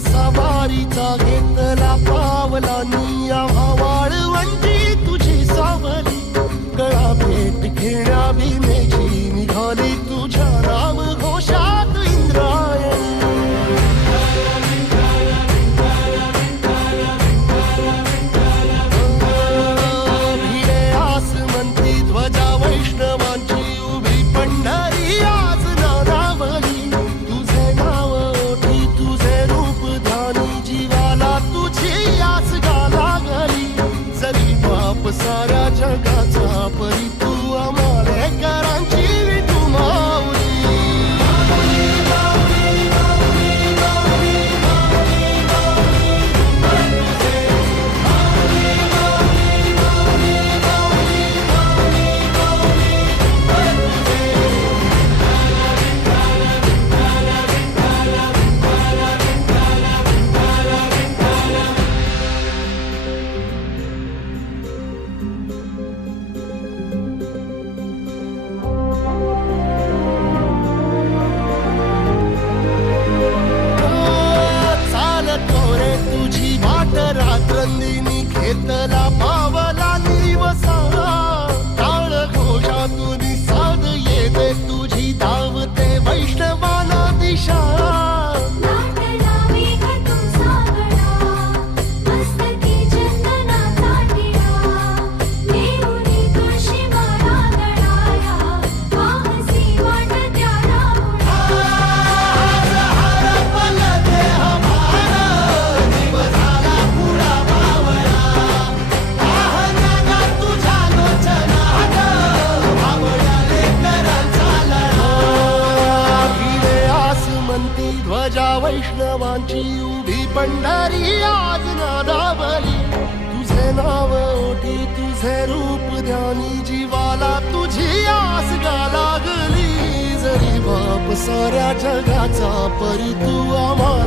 सवारीचा घेतला पावलांनी आम्हा वाळवंटी तुझी सावली गळा भेट घेण्या भीमेची निघाली तुझ्या राम घोषात इंद्रायणी भिडे आसमंती ध्वजा वैष्णवांची उभी पंढरी आज नानावली तुझे नाव ओठी तुझे रूप ध्यानी जीवाला तुझी आस गाला गली जरी बाप साऱ्या जगाचा परी तू आमालेकरांची विठू माऊली रात्रंदिनी घेतला पावला दिवसा काळ घोषातून साध येते तुझी धावते वैष्णवाला दिशा ध्वजा वैष्णवांची उभी पंढरी आज नादावली तुझे नाव ओठी तुझे रूप ध्यानी जीवाला तुझी आस गा लागली जरी बाप साऱ्या जगाचा परी तू आम्हा